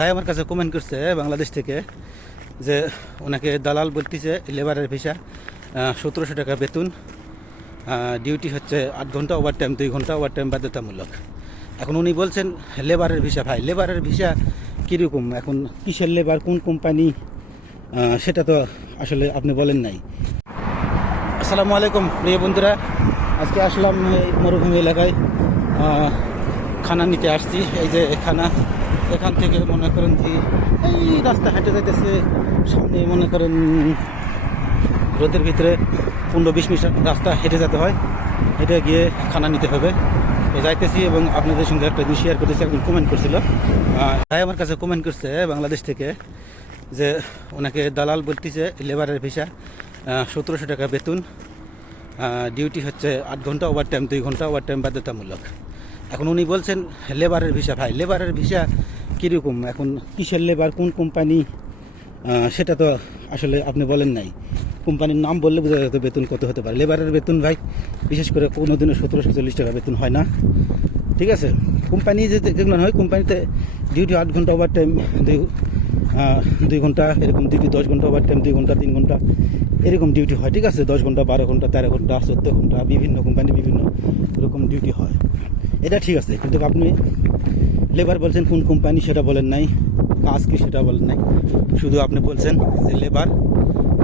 ভাই আমার কাছে কমেন্ট করছে বাংলাদেশ থেকে যে ওনাকে দালাল বলতেছে লেবারের ভিসা সতেরোশো টাকা বেতন ডিউটি হচ্ছে আট ঘণ্টা ওভার টাইম দুই ঘণ্টা ওভার টাইম বাধ্যতামূলক। এখন উনি বলছেন লেবারের ভিসা, ভাই লেবারের ভিসা কীরকম? এখন কিসের লেবার কোন কোম্পানি সেটা তো আসলে আপনি বলেন নাই। আসসালামু আলাইকুম, প্রিয় বন্ধুরা। আজকে আসলাম মরুভূমি এলাকায়। খানা নিতে আসছি। এই যে খানা এখান থেকে মনে করেন যে এই রাস্তা হেঁটে যাইতেছে, সামনে মনে করেন রোদের ভিতরে পনেরো বিশ মিনিট রাস্তা হেঁটে যেতে হয়। হেঁটে গিয়ে খানা নিতে হবে। তো যাইতেছি এবং আপনাদের সঙ্গে একটা জিনিস শেয়ার করতেছি, একজন কমেন্ট করছিল। ভাই আমার কাছে কমেন্ট করছে বাংলাদেশ থেকে যে ওনাকে দালাল বলতেছে লেবারের ভিসা সতেরোশো টাকা বেতন ডিউটি হচ্ছে আট ঘণ্টা ওভার টাইম দুই ঘণ্টা ওভার টাইম বাধ্যতামূলক। এখন উনি বলছেন লেবারের ভিসা, ভাই লেবারের ভিসা কীরকম? এখন কিসের লেবার কোন কোম্পানি সেটা তো আসলে আপনি বলেন নাই। কোম্পানির নাম বললে বোঝা যেত বেতন কত হতে পারে। লেবারের বেতন ভাই, বিশেষ করে কোনো দিনও সতেরোশো চল্লিশ টাকা বেতন হয় না। ঠিক আছে? কোম্পানি যে যেগুলো হয় কোম্পানিতে ডিউটি আট ঘণ্টা ওভার টাইম দুই দুই ঘণ্টা, এরকম ডিউটি দশ ঘণ্টা ওভার টাইম দুই ঘণ্টা, তিন ঘণ্টা, এরকম ডিউটি হয়। ঠিক আছে? দশ ঘণ্টা, বারো ঘণ্টা, তেরো ঘণ্টা, চোদ্দ ঘণ্টা, বিভিন্ন কোম্পানি বিভিন্ন রকম ডিউটি হয়। এটা ঠিক আছে। কিন্তু আপনি লেবার বলছেন, কোন কোম্পানি সেটা বলেন নাই, কাজ কি সেটা বলেন নাই। শুধু আপনি বলছেন যে লেবার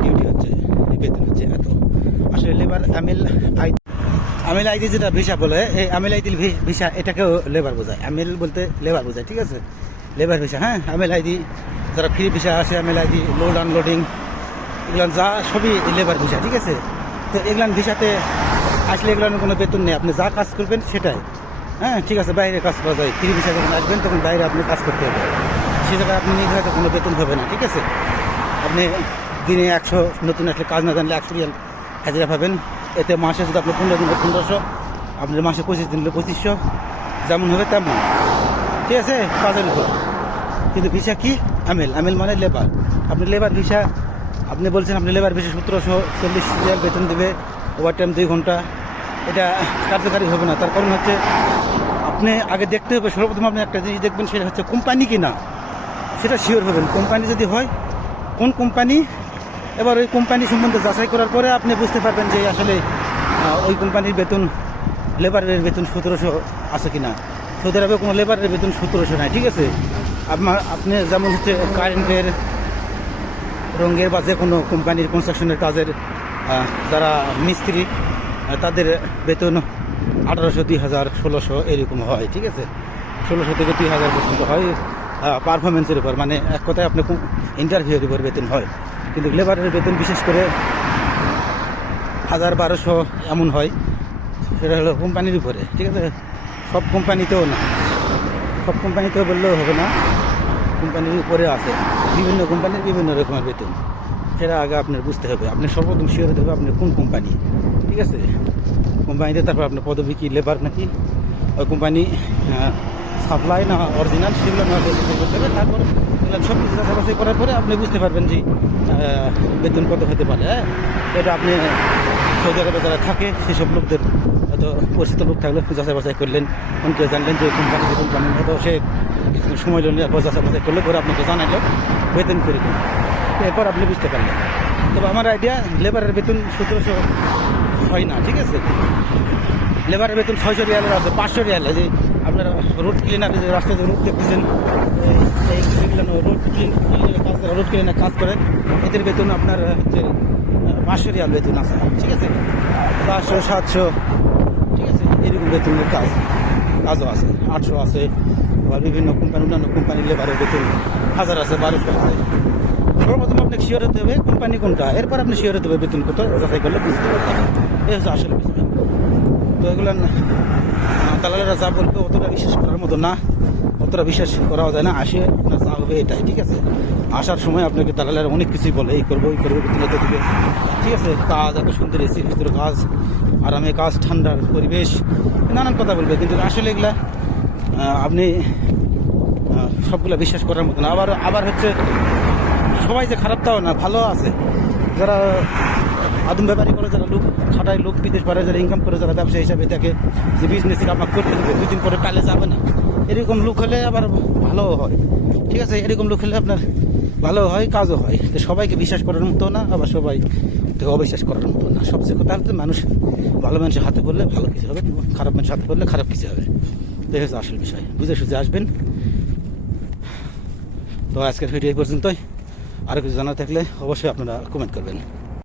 ডিউটি হচ্ছে, বেতন হচ্ছে এত। আসলে লেবার আমিল আই আমিল আইডি যেটা ভিসা বলে, এই আমিল আইডি ভিসা এটাকেও লেবার বোঝায়। আমিল বলতে লেবার বোঝায়, ঠিক আছে? লেবার ভিসা হ্যাঁ? আমিল আইডি যারা ফ্রি ভিসা আছে আমিল আইডি লোড আনলোডিং এগুলান যা সবই লেবার ভিসা ঠিক আছে? তো এগুলান ভিসাতে আসলে এগুলান কোনো বেতন নেই। আপনি যা কাজ করবেন সেটাই। হ্যাঁ ঠিক আছে, বাইরে কাজ করা যায়। ফ্রি ভিসা যখন আসবেন, তখন বাইরে আপনি কাজ করতে হবে। সে জায়গায় আপনি হাতে কোনো বেতন হবে না, ঠিক আছে? আপনি দিনে একশো নতুন আসলে কাজ না জানলে একশো রিয়াল হাজিরা পাবেন। এতে মাসে যদি আপনি পনেরো দিন পনেরোশো, আপনার মাসে পঁচিশ দিন পঁচিশশো, যেমন হবে তেমন। ঠিক আছে? কাজের উপর। কিন্তু ভিসা কি? আমেল। আমেল মানে লেবার। আপনি লেবার ভিসা, আপনি বলছেন আপনি লেবার ভিসা সতেরোশো চল্লিশ রিয়াল বেতন দেবে ওভার টাইম দুই ঘণ্টা। এটা কার্যকারী হবে না। তার কারণ হচ্ছে আপনি আগে দেখতে হবে, সর্বপ্রথম আপনি একটা জিনিস দেখবেন, সেটা হচ্ছে কোম্পানি কি না সেটা শিওর হবেন কোম্পানি যদি হয়, কোন কোম্পানি? এবার ওই কোম্পানি সম্বন্ধে যাচাই করার পরে আপনি বুঝতে পারবেন যে আসলে ওই কোম্পানির বেতন লেবারের বেতন সতেরোশো আছে কি না সৌদি আরবে কোনো লেবারের বেতন সতেরোশো নাই, ঠিক আছে? আপনার, আপনি যেমন হচ্ছে কারেন্টের রঙের বা যে কোনো কোম্পানির কনস্ট্রাকশনের কাজের যারা মিস্ত্রি তাদের বেতন আঠারোশো, দুই হাজার, ষোলোশো এরকম হয়, ঠিক আছে? ষোলোশো থেকে দুই হাজার পর্যন্ত হয় পারফরমেন্সের উপর। মানে এক কথায় আপনার ইন্টারভিউয়ের উপর বেতন হয়। কিন্তু লেবারের বেতন বিশেষ করে হাজার বারোশো এমন হয়, সেটা হলো কোম্পানির উপরে, ঠিক আছে? সব কোম্পানিতেও না। সব কোম্পানিতেও বললেও হবে না। কোম্পানির উপরে আছে। বিভিন্ন কোম্পানির বিভিন্ন রকমের বেতন। সেটা আগে আপনার বুঝতে হবে, আপনি সর্বপ্রথম শিওর হতে হবে আপনার কোন কোম্পানি ঠিক আছে? কোম্পানিতে তারপর আপনার পদবি কি লেবার নাকি? ওই কোম্পানি সাপ্লাই না অরিজিনাল সেগুলো না করতে হবে, তারপর সব কিছু করার পরে আপনি বুঝতে পারবেন যে বেতন কত হতে পারে হ্যাঁ? এটা আপনি সৌদি আরবে যারা থাকে, সেসব লোকদের হয়তো পরিচিত লোক থাকলে যাচাই বাছাই করলেন, অনেকে জানলেন যে কোম্পানি বেতন কেমন হয়তো সে সময় একবার যাচাই বাছাই করলে পরে আপনাকে জানাইলো, বেতন করে এরপর আপনি বুঝতে পারলেন। তবে আমার আইডিয়া লেবারের বেতন সতেরোশো হয় না, ঠিক আছে? লেবারের বেতন ছয়শো রিয়ালের আছে, পাঁচশো রিয়াল। যে আপনারা রোড ক্লিনার যে রাস্তাতে রোড দেখতেছেন রোড ক্লিনার কাজ রোড ক্লিনার কাজ করে, এদের বেতন আপনার হচ্ছে পাঁচশো রিয়াল বেতন আছে, ঠিক আছে? পাঁচশো, সাতশো, ঠিক আছে? এরকম বেতনের কাজ, কাজও আছে, আটশো আছে, আবার বিভিন্ন কোম্পানি অন্যান্য কোম্পানির লেবারের বেতন হাজার আছে, বারোশো আছে। সর্বপ্রথম আপনাকে শিওর হতে হবে কোম্পানি কোনটা। এরপর আপনি শিওর হতে হবে বেতন কত, যাচাই করলে বুঝতে পারবেন। এই হচ্ছে আসলে বিষয়। তো এগুলো দালালেরা যা বলবে অতটা বিশ্বাস করার মতো না। অতটা বিশ্বাস করা যায় না। আসে, আপনার যা হবে এটাই, ঠিক আছে? আসার সময় আপনাকে দালালেরা অনেক কিছুই বলে, এই করব এই করব কিন্তু এতে দিবে। ঠিক আছে? কাজ, এত সুন্দর এসির ভিতরে কাজ, আরামে কাজ, ঠান্ডার পরিবেশ, নানান কথা বলবে। কিন্তু আসলে এগুলা আপনি সবগুলা বিশ্বাস করার মতো না। আবার আবার হচ্ছে সবাই যে খারাপ তাও না, ভালো আছে। যারা আদম ব্যাপারী করে, যারা লোক খাটায়, লোক বিদেশ পারে যারা ইনকাম করে, যারা ব্যবসা হিসাবে থাকে যে বিজনেস আপনার করতে হবে, দুদিন পরে কালে যাবে না। এরকম লোক হলে আবার ভালো হয়। ঠিক আছে, এরকম লোক হলে আপনার ভালো হয়, কাজও হয়। তো সবাইকে বিশ্বাস করার মতো না, আবার সবাই অবিশ্বাস করার মতো না। সবচেয়ে কথা হচ্ছে মানুষ ভালো মানুষের হাতে পড়লে ভালো কিছু হবে, খারাপ মানুষের হাতে পড়লে খারাপ কিছু হবে। দেখে হচ্ছে আসল বিষয়। বুঝে সুঝে আসবেন। তো আজকের ভিডিও এই পর্যন্তই। আরও কিছু জানা থাকলে অবশ্যই আপনারা কমেন্ট করবেন।